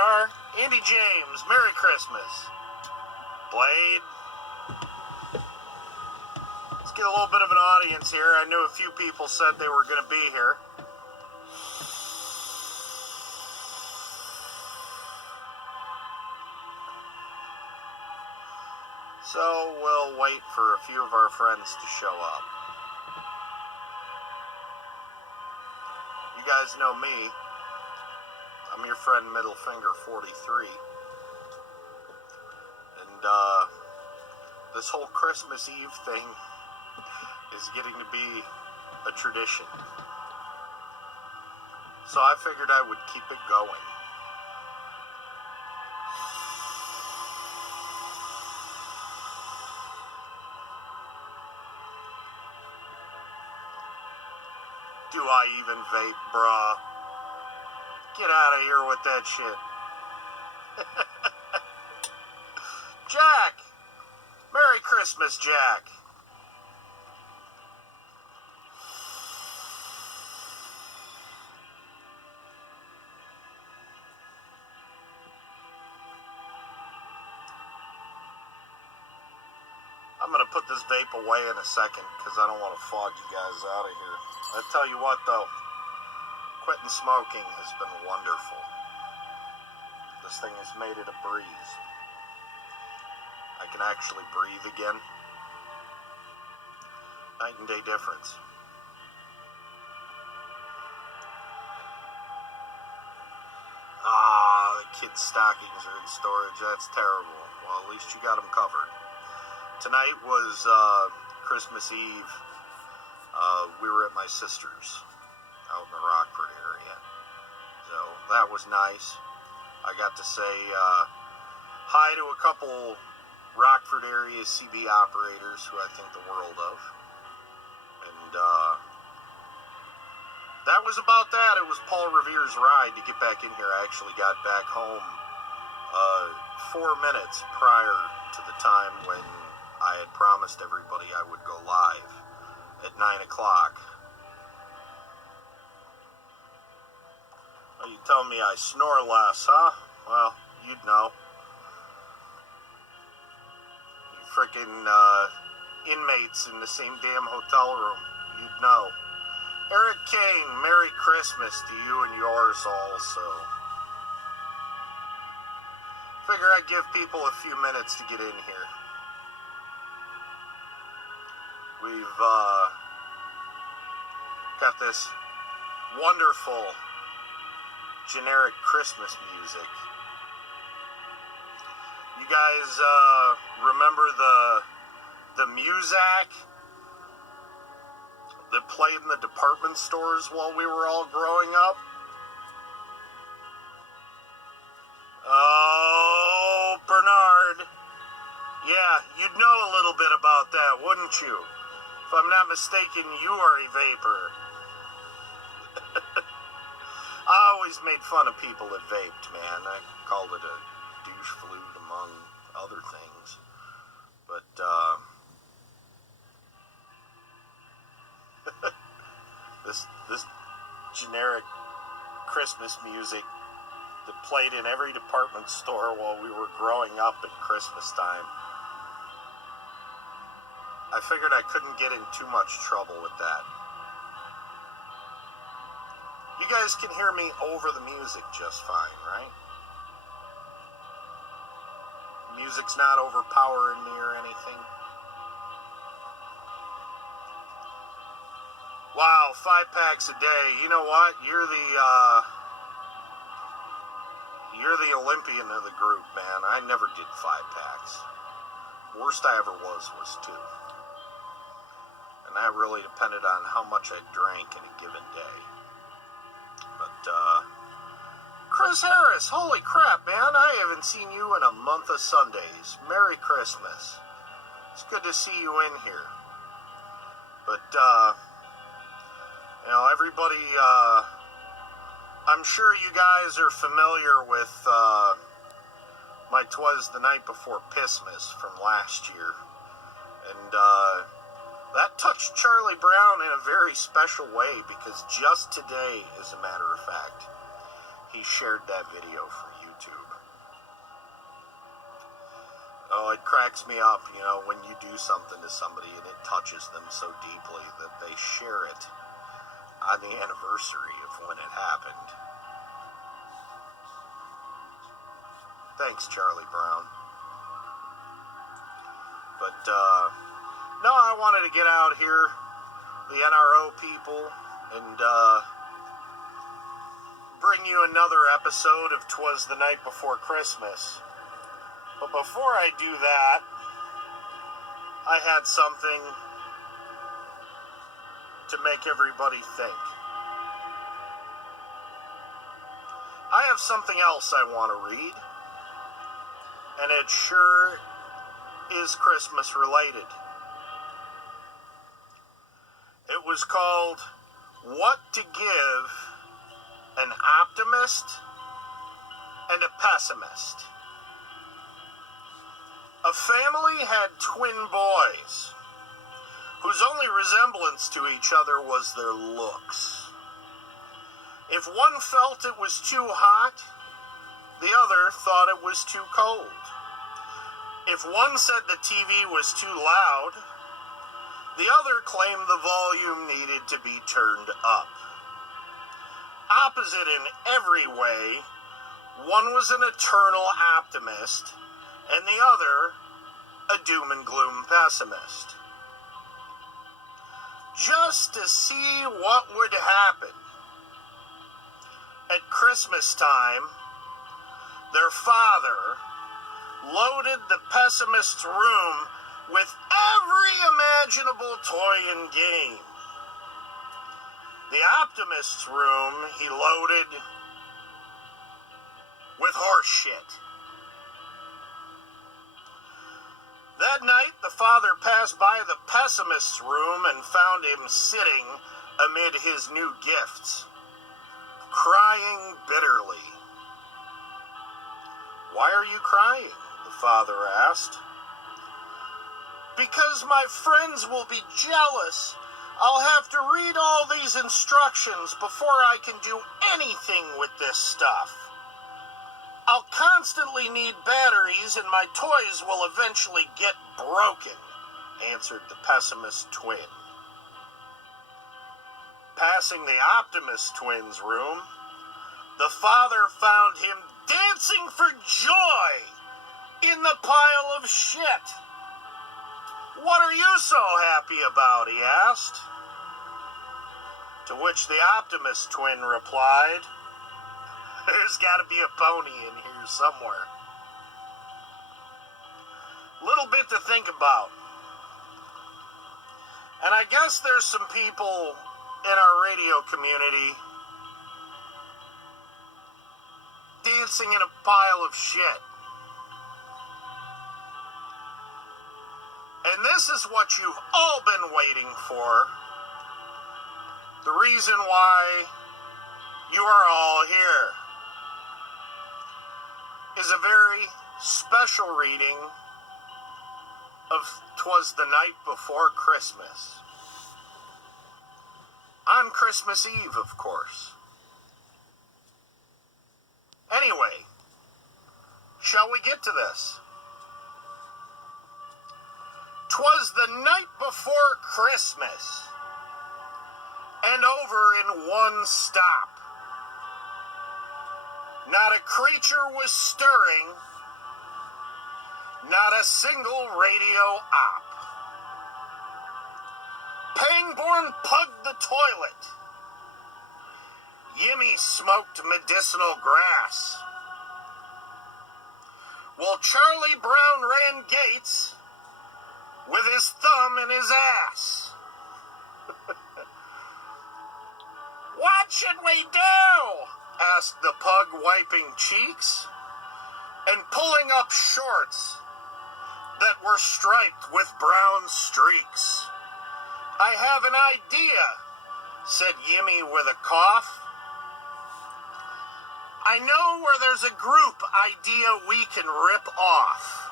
are. Andy James, Merry Christmas. Blade. Let's get a little bit of an audience here. I knew a few people said they were going to be here. So we'll wait for a few of our friends to show up. You guys know me. I'm your friend Middle Finger 43. And this whole Christmas Eve thing is getting to be a tradition. So I figured I would keep it going. Do I even vape, bruh? Get out of here with that shit. Jack! Merry Christmas, Jack. I'm going to put this vape away in a second because I don't want to fog you guys out of here. I tell you what, though, quitting smoking has been wonderful. This thing has made it a breeze. I can actually breathe again. Night and day difference. The kids' stockings are in storage. That's terrible. Well, at least you got them covered. Tonight was Christmas Eve. We were at my sister's out in the Rockford area. So that was nice. I got to say hi to a couple Rockford area CB operators who I think the world of. And that was about that. It was Paul Revere's ride to get back in here. I actually got back home 4 minutes prior to the time when I had promised everybody I would go live at 9 o'clock. Well, you tell me I snore less, huh? Well, you'd know. You frickin' inmates in the same damn hotel room. You'd know. Eric Kane, Merry Christmas to you and yours also. Figure I'd give people a few minutes to get in here. We've got this wonderful generic Christmas music. You guys remember the Muzak that played in the department stores while we were all growing up? Oh, Bernard. Yeah, you'd know a little bit about that, wouldn't you? If I'm not mistaken, you are a vapor. I always made fun of people that vaped, man. I called it a douche flute, among other things. But, this generic Christmas music that played in every department store while we were growing up at Christmas time. I figured I couldn't get in too much trouble with that. You guys can hear me over the music just fine, right? Music's not overpowering me or anything. Wow, 5 packs a day. You know what? You're the Olympian of the group, man. I never did 5 packs. Worst I ever was 2. And that really depended on how much I drank in a given day. But, Chris Harris, holy crap, man. I haven't seen you in a month of Sundays. Merry Christmas. It's good to see you in here. But, you know, everybody, I'm sure you guys are familiar with, my Twas the Night Before Pissmas from last year. And, that touched Charlie Brown in a very special way because just today, as a matter of fact, he shared that video for YouTube. Oh, it cracks me up, you know, when you do something to somebody and it touches them so deeply that they share it on the anniversary of when it happened. Thanks, Charlie Brown. But, no, I wanted to get out here, the NRO people, and, bring you another episode of 'Twas the Night Before Christmas. But before I do that, I had something to make everybody think. I have something else I want to read, and it sure is Christmas related. It was called What to Give an Optimist and a Pessimist. A family had twin boys whose only resemblance to each other was their looks. If one felt it was too hot, the other thought it was too cold. If one said the TV was too loud, the other claimed the volume needed to be turned up. Opposite in every way, one was an eternal optimist, and the other, a doom and gloom pessimist. Just to see what would happen. At Christmas time, their father loaded the pessimist's room with every imaginable toy and game. The optimist's room he loaded with horse shit. That night, the father passed by the pessimist's room and found him sitting amid his new gifts, crying bitterly. "Why are you crying?" the father asked. "Because my friends will be jealous. I'll have to read all these instructions before I can do anything with this stuff. I'll constantly need batteries and my toys will eventually get broken," answered the pessimist twin. Passing the optimist twin's room, the father found him dancing for joy in the pile of shit. "What are you so happy about?" he asked. To which the optimist twin replied, "There's got to be a pony in here somewhere." Little bit to think about. And I guess there's some people in our radio community dancing in a pile of shit. And this is what you've all been waiting for. The reason why you are all here is a very special reading of 'Twas the Night Before Christmas. On Christmas Eve, of course. Anyway, shall we get to this? 'Twas the night before Christmas, and over in one stop. Not a creature was stirring, not a single radio op. Pangborn pugged the toilet. Yimmy smoked medicinal grass. While Charlie Brown ran gates with his thumb in his ass. "What should we do?" asked the pug, wiping cheeks and pulling up shorts that were striped with brown streaks. "I have an idea," said Yimmy with a cough. "I know where there's a group idea we can rip off.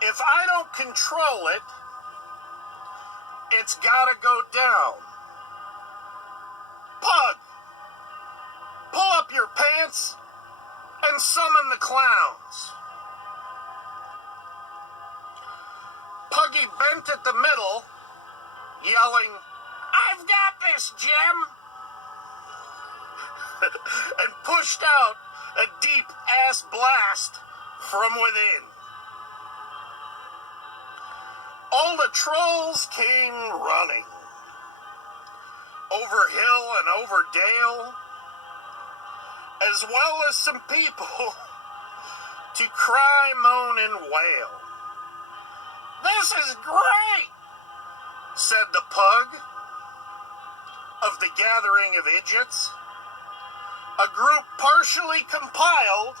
If I don't control it, it's gotta go down. Pug, pull up your pants and summon the clowns. Puggy bent at the middle, yelling, "I've got this, Jim!" and pushed out a deep-ass blast from within. All the trolls came running, over hill and over dale, as well as some people to cry, moan, and wail. "This is great," said the pug of the gathering of idiots, a group partially compiled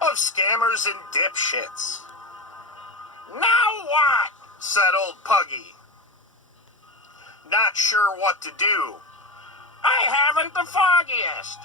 of scammers and dipshits. "Now what?" said old Puggy, not sure what to do. "I haven't the foggiest."